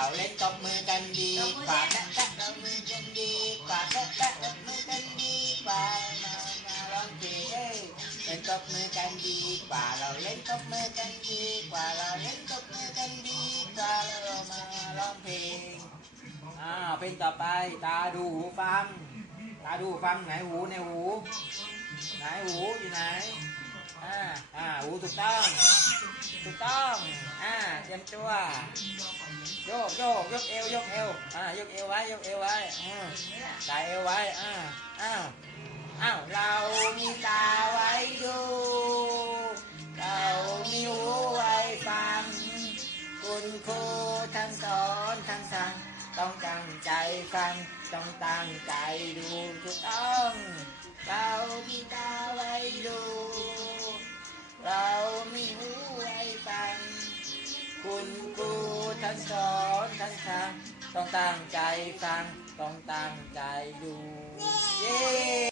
เราเล่นตบมือกันดีกว่าแตะแตะเรามือกันดีกว่าแตะแตะตบมือกันดีกว่ามามาร้องเพลงเอ้ยเล่นตบมือกันดีกว่าเราเล่นตบมือกันดีกว่าเราเล่นตบมือกันดีกว่าเรามาร้องเพลงอ่าเพลงต่อไปตาดูหูฟัง ตาดูหูฟังไหนหูในหู ไหนหูอยู่ไหนอ่าอ่าหูถูกต้องถูกต้องอ่าเตรียมตัว โยกยกเอวยกเอวอ่ายกเอวไว้ยกเอวไว้อ่าใส่เอวไว้อ่าอ้าวอ้าวเรามีตาไว้ดูเรามีหูไว้ฟัง คุณครูท่านสอนท่านสั่งต้องตั้งใจฟังต้องตั้งใจดูถูกต้องเรามีตาไว้ดูเรามีหูไว้ฟัง คุณครู ต้องตั้งใจฟัง ต้องตั้งใจดู เย้